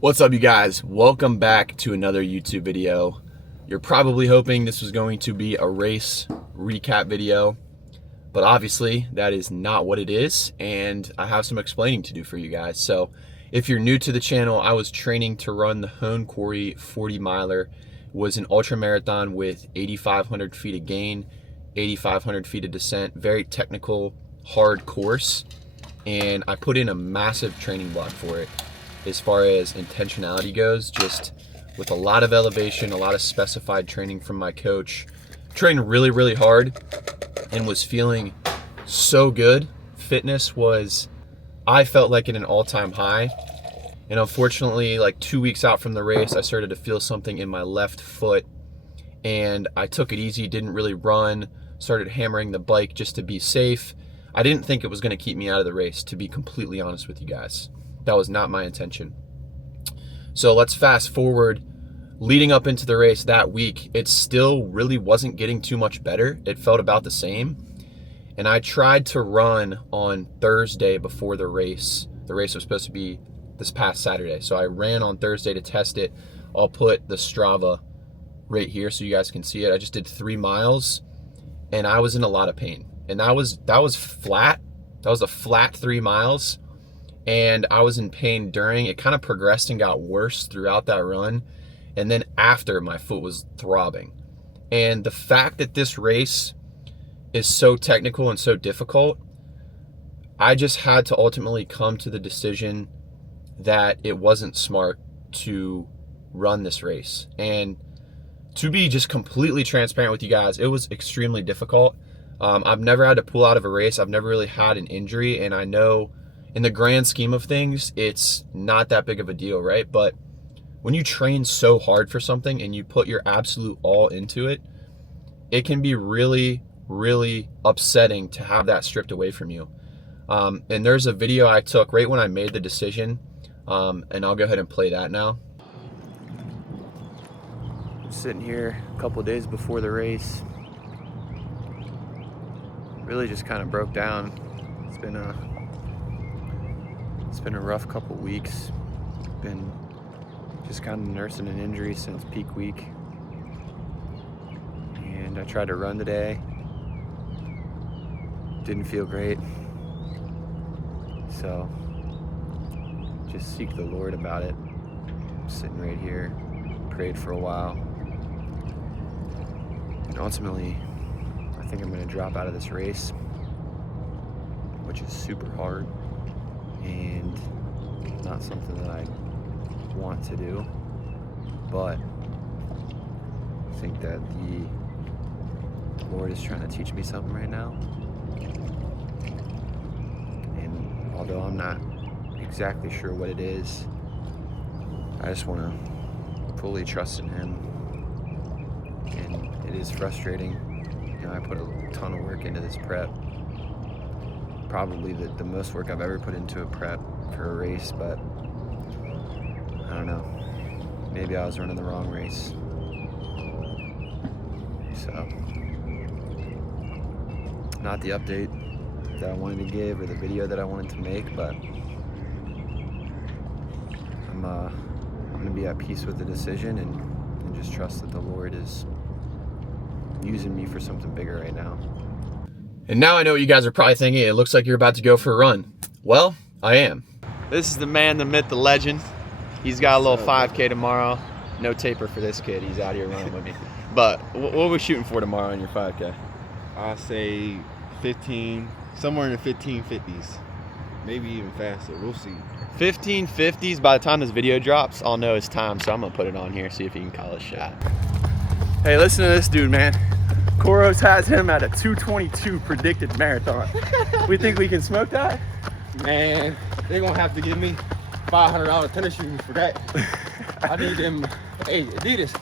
What's up, you guys? Welcome back to another YouTube video. You're probably hoping this was going to be a race recap video, but obviously that is not what it is, and I have some explaining to do for you guys. So if you're new to the channel, I was training to run the Hone Quarry 40 miler. It was an ultra marathon with 8,500 feet of gain, 8,500 feet of descent, very technical, hard course, and I put in a massive training block for it. As far as intentionality goes, just with a lot of elevation, a lot of specified training from my coach. Trained really hard and was feeling so good. Fitness was, I felt like, at an all-time high. And unfortunately, like 2 weeks out from the race, I started to feel something in my left foot, and I took it easy, didn't really run, started hammering the bike just to be safe. I didn't think it was going to keep me out of the race, to be completely honest with you guys. That was not my intention. So let's fast forward. Leading up into the race that week, it still really wasn't getting too much better. It felt about the same. And I tried to run on Thursday before the race. The race was supposed to be this past Saturday. So I ran on Thursday to test it. I'll put the Strava right here so you guys can see it. I just did 3 miles and I was in a lot of pain. And that was flat. That was a flat 3 miles. And I was in pain during. It kind of progressed and got worse throughout that run. And then after, my foot was throbbing. And the fact that this race is so technical and so difficult, I just had to ultimately come to the decision that it wasn't smart to run this race. And to be just completely transparent with you guys, it was extremely difficult. I've never had to pull out of a race. I've never really had an injury, and I know in the grand scheme of things, it's not that big of a deal, right? But when you train so hard for something and you put your absolute all into it, it can be really upsetting to have that stripped away from you. And there's a video I took right when I made the decision, and I'll go ahead and play that now. I'm sitting here a couple days before the race. Really just kind of broke down. It's been a rough couple weeks. Been just kind of nursing an injury since peak week. And I tried to run today. Didn't feel great. So just seek the Lord about it. I'm sitting right here, prayed for a while. And ultimately, I think I'm gonna drop out of this race, which is super hard and not something that I want to do, but I think that the Lord is trying to teach me something right now. And although I'm not exactly sure what it is, I just want to fully trust in Him. And it is frustrating. You know, I put a ton of work into this prep. Probably the most work I've ever put into a prep for a race, but I don't know. Maybe I was running the wrong race. So, not the update that I wanted to give or the video that I wanted to make, but I'm gonna be at peace with the decision and just trust that the Lord is using me for something bigger right now. And now I know what you guys are probably thinking. It looks like you're about to go for a run. Well, I am. This is the man, the myth, the legend. He's got a little 5K tomorrow. No taper for this kid. He's out here running with me. But what are we shooting for tomorrow on your 5K? I say 15, somewhere in the 1550s, maybe even faster. We'll see. 1550s. By the time this video drops, I'll know his time, so I'm gonna put it on here, see if he can call a shot. Hey, listen to this dude, man. Koros has him at a 2:22 predicted marathon. We think we can smoke that? Man, they're gonna have to give me $500 tennis shoes for that. I need them. Hey, Adidas,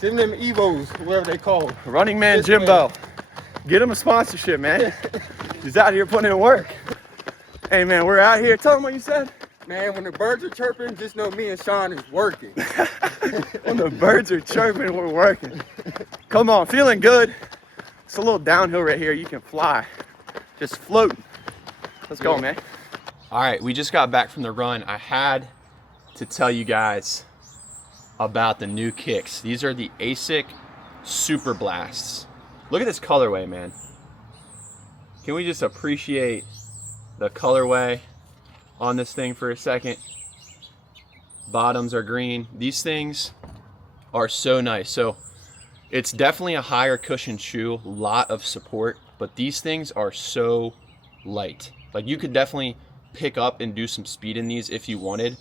send them Evos, whatever they call. Running Man Jimbo. Get him a sponsorship, man. He's out here putting in work. Hey, man, we're out here. Tell him what you said. Man, when the birds are chirping, just know me and Sean is working. When the birds are chirping, we're working. Come on, feeling good. It's a little downhill right here. You can fly. Just float. Let's go, man. All right, we just got back from the run. I had to tell you guys about the new kicks. These are the ASIC Super Blasts. Look at this colorway, man. Can we just appreciate the colorway on this thing for a second? Bottoms are green. These things are so nice. So it's definitely a higher cushion shoe, lot of support, but these things are so light. Like, you could definitely pick up and do some speed in these if you wanted.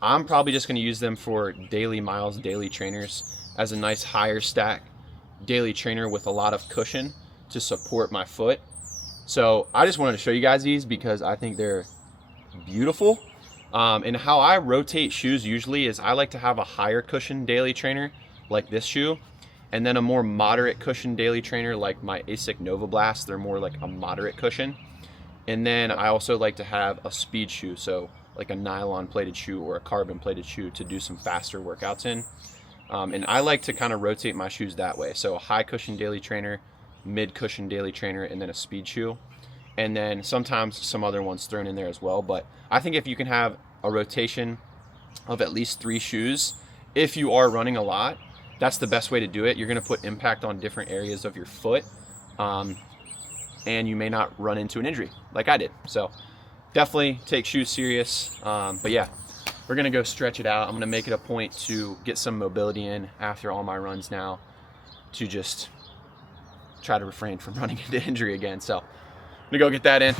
I'm probably just gonna use them for daily miles, daily trainers, as a nice higher stack daily trainer with a lot of cushion to support my foot. So I just wanted to show you guys these because I think they're beautiful. And how I rotate shoes usually is I like to have a higher cushion daily trainer like this shoe, and then a more moderate cushion daily trainer like my ASIC Nova Blast. They're more like a moderate cushion. And then I also like to have a speed shoe, so like a nylon plated shoe or a carbon plated shoe to do some faster workouts in. And I like to kind of rotate my shoes that way. So a high cushion daily trainer, mid cushion daily trainer, and then a speed shoe. And then sometimes some other ones thrown in there as well. But I think if you can have a rotation of at least 3 shoes, if you are running a lot, that's the best way to do it. You're gonna put impact on different areas of your foot. And you may not run into an injury like I did. So definitely take shoes serious. But yeah, we're gonna go stretch it out. I'm gonna make it a point to get some mobility in after all my runs now, to just try to refrain from running into injury again. So I'm gonna go get that in.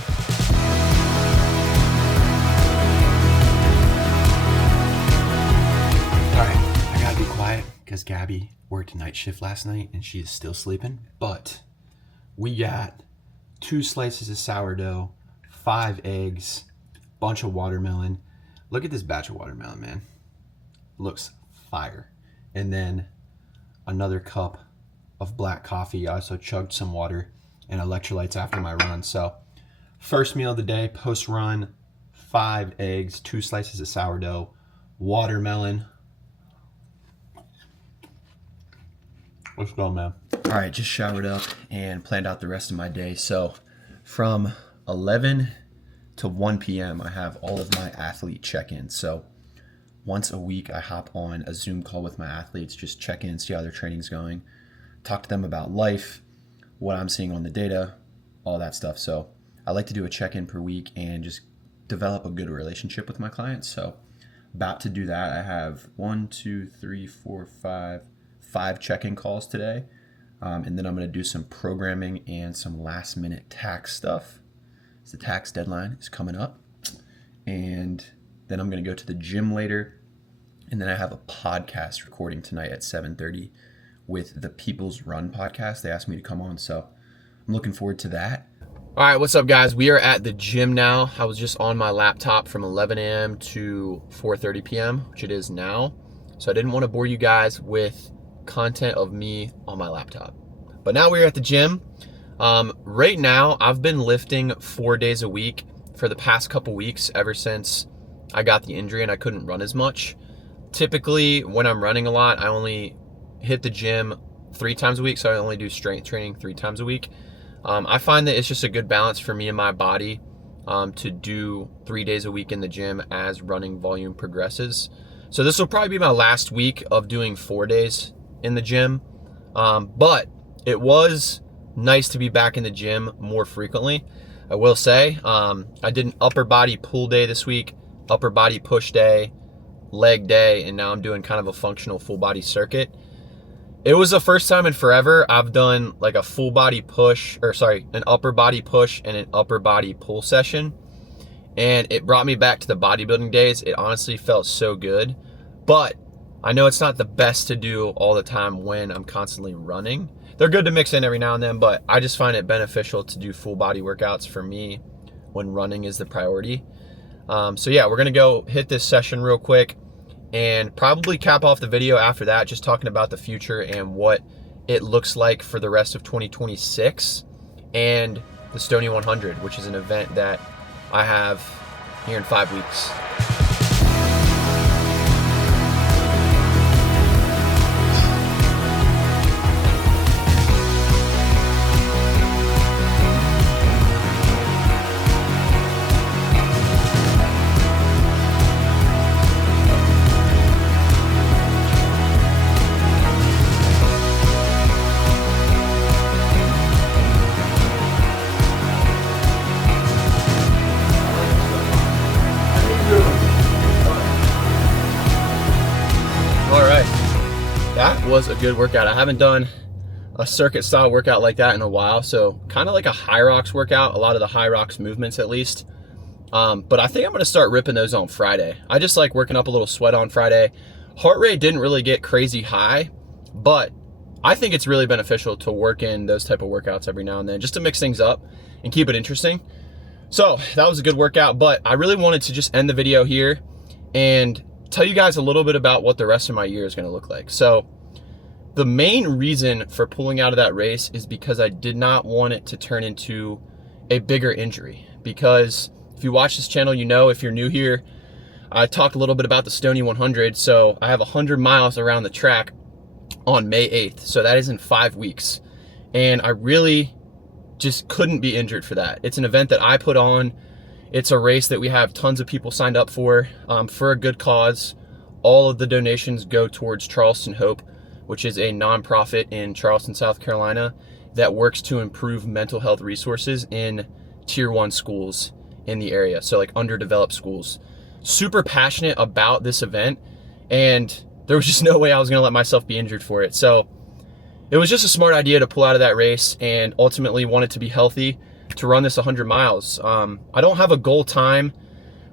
All right, I gotta be quiet because Gabby worked night shift last night and she is still sleeping. But we got 2 slices of sourdough, 5 eggs, bunch of watermelon. Look at this batch of watermelon, man. Looks fire. And then another cup of black coffee. I also chugged some water and electrolytes after my run. So first meal of the day, post run, 5 eggs, 2 slices of sourdough, watermelon. Let's go, man. All right, just showered up and planned out the rest of my day. So from 11 to 1 p.m., I have all of my athlete check-ins. So once a week, I hop on a Zoom call with my athletes, just check in, see how their training's going, talk to them about life, what I'm seeing on the data, all that stuff. So I like to do a check-in per week and just develop a good relationship with my clients. So about to do that. I have 5 check-in calls today. And then I'm going to do some programming and some last-minute tax stuff. The tax deadline is coming up. And then I'm going to go to the gym later. And then I have a podcast recording tonight at 7:30 with the People's Run podcast. They asked me to come on, so I'm looking forward to that. All right, what's up, guys? We are at the gym now. I was just on my laptop from 11 a.m. to 4:30 p.m., which it is now. So I didn't want to bore you guys with content of me on my laptop. But now we're at the gym. Right now, I've been lifting 4 days a week for the past couple weeks, ever since I got the injury and I couldn't run as much. Typically, when I'm running a lot, I only hit the gym 3 times a week, so I only do strength training 3 times a week. I find that it's just a good balance for me and my body to do 3 days a week in the gym as running volume progresses. So this will probably be my last week of doing 4 days in the gym, but it was nice to be back in the gym more frequently. I will say, I did an upper body pull day this week, upper body push day, leg day, and now I'm doing kind of a functional full body circuit. It was the first time in forever I've done like a full body push, an upper body push and an upper body pull session. And it brought me back to the bodybuilding days. It honestly felt so good, but I know it's not the best to do all the time when I'm constantly running. They're good to mix in every now and then, but I just find it beneficial to do full body workouts for me when running is the priority. So yeah, we're gonna go hit this session real quick and probably cap off the video after that, just talking about the future and what it looks like for the rest of 2026 and the Stoney 100, which is an event that I have here in 5 weeks. All right, that was a good workout. I haven't done a circuit style workout like that in a while, so kind of like a high rocks workout, a lot of the high rocks movements at least. But I think I'm gonna start ripping those on Friday. I just like working up a little sweat on Friday. Heart rate didn't really get crazy high, but I think it's really beneficial to work in those type of workouts every now and then just to mix things up and keep it interesting. So that was a good workout, but I really wanted to just end the video here and tell you guys a little bit about what the rest of my year is gonna look like. So the main reason for pulling out of that race is because I did not want it to turn into a bigger injury. Because if you watch this channel, you know, if you're new here, I talk a little bit about the Stoney 100. So I have 100 miles around the track on May 8th. So that is in 5 weeks. And I really just couldn't be injured for that. It's an event that I put on. It's a race that we have tons of people signed up for a good cause. All of the donations go towards Charleston Hope, which is a nonprofit in Charleston, South Carolina, that works to improve mental health resources in tier 1 schools in the area. So like underdeveloped schools. Super passionate about this event, and there was just no way I was gonna let myself be injured for it. So it was just a smart idea to pull out of that race, and ultimately wanted to be healthy to run this 100 miles. I don't have a goal time.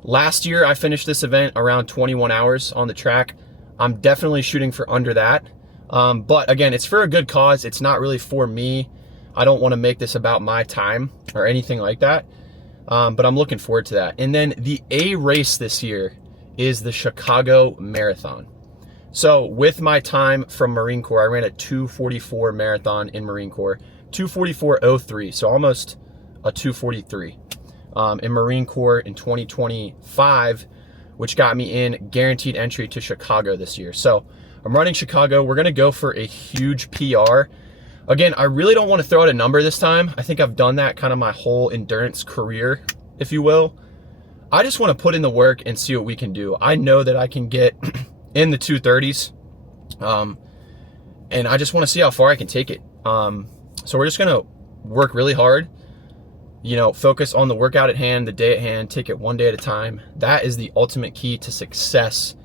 Last year, I finished this event around 21 hours on the track. I'm definitely shooting for under that. But again, it's for a good cause. It's not really for me. I don't want to make this about my time or anything like that. But I'm looking forward to that. And then the A race this year is the Chicago Marathon. So with my time from Marine Corps, I ran a 2:44 marathon in Marine Corps, 2:44:03, so almost a 2:43 in Marine Corps in 2025, which got me in guaranteed entry to Chicago this year. So I'm running Chicago. We're gonna go for a huge PR. Again, I really don't want to throw out a number this time. I think I've done that kind of my whole endurance career, if you will. I just want to put in the work and see what we can do. I know that I can get in the 2:30s, and I just want to see how far I can take it. So we're just gonna work really hard, you know, focus on the workout at hand, the day at hand, take it one day at a time. That is the ultimate key to success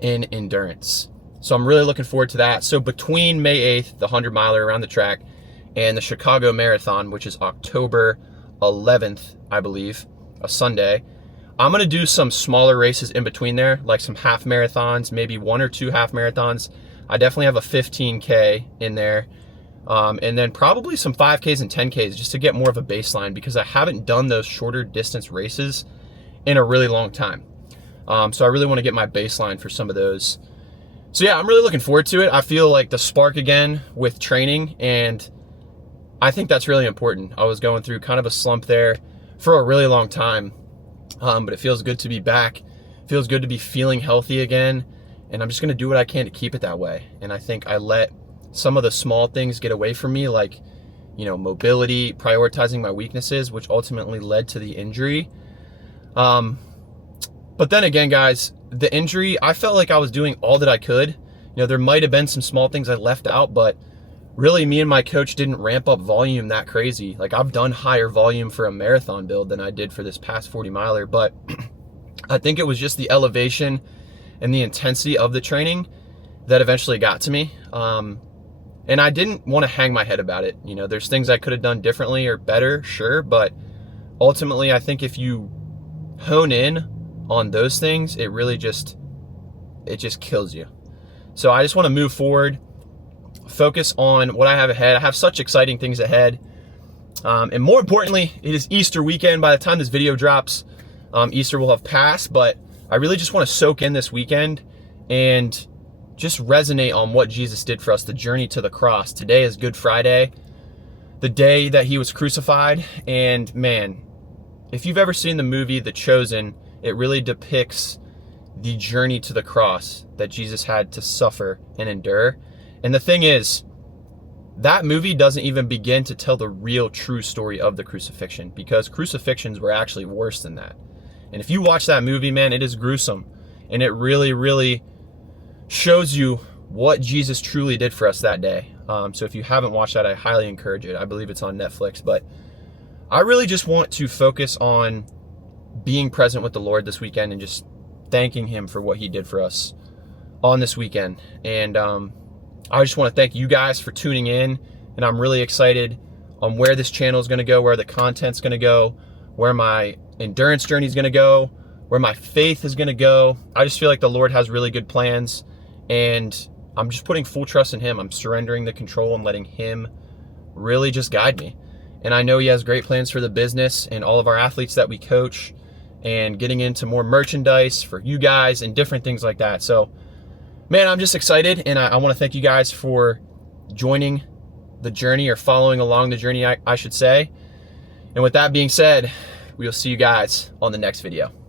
in endurance. So I'm really looking forward to that. So between May 8th, the 100 miler around the track, and the Chicago Marathon, which is October 11th, I believe, a Sunday, I'm gonna do some smaller races in between there, like some half marathons, maybe 1 or 2 half marathons. I definitely have a 15K in there. And then probably some 5Ks and 10Ks just to get more of a baseline, because I haven't done those shorter distance races in a really long time. So I really want to get my baseline for some of those. So yeah, I'm really looking forward to it. I feel like the spark again with training, and I think that's really important. I was going through kind of a slump there for a really long time, but it feels good to be back. It feels good to be feeling healthy again, and I'm just gonna do what I can to keep it that way. And I think I let some of the small things get away from me, like, you know, mobility, prioritizing my weaknesses, which ultimately led to the injury. But then again, guys, the injury, I felt like I was doing all that I could. You know, there might have been some small things I left out, but really me and my coach didn't ramp up volume that crazy. Like, I've done higher volume for a marathon build than I did for this past 40 miler, but I think it was just the elevation and the intensity of the training that eventually got to me. And I didn't want to hang my head about it. You know, there's things I could have done differently or better, sure, but ultimately I think if you hone in on those things, it really just kills you. So I just want to move forward, focus on what I have ahead. I have such exciting things ahead. And more importantly, it is Easter weekend. By the time this video drops, Easter will have passed, but I really just want to soak in this weekend and just resonate on what Jesus did for us, the journey to the cross. Today is Good Friday, the day that he was crucified. And man, if you've ever seen the movie The Chosen, it really depicts the journey to the cross that Jesus had to suffer and endure. And the thing is, that movie doesn't even begin to tell the real true story of the crucifixion, because crucifixions were actually worse than that. And if you watch that movie, man, it is gruesome. And it really, really shows you what Jesus truly did for us that day. So if you haven't watched that, I highly encourage it. I believe it's on Netflix. But I really just want to focus on being present with the Lord this weekend and just thanking him for what he did for us on this weekend. And I just want to thank you guys for tuning in, and I'm really excited on where this channel is going to go, where the content's going to go, where my endurance journey is going to go, where my faith is going to go. I just feel like the Lord has really good plans, and I'm just putting full trust in Him. I'm surrendering the control and letting Him really just guide me. And I know He has great plans for the business and all of our athletes that we coach, and getting into more merchandise for you guys and different things like that. So, man, I'm just excited, and I want to thank you guys for joining the journey, or following along the journey, I should say. And with that being said, we'll see you guys on the next video.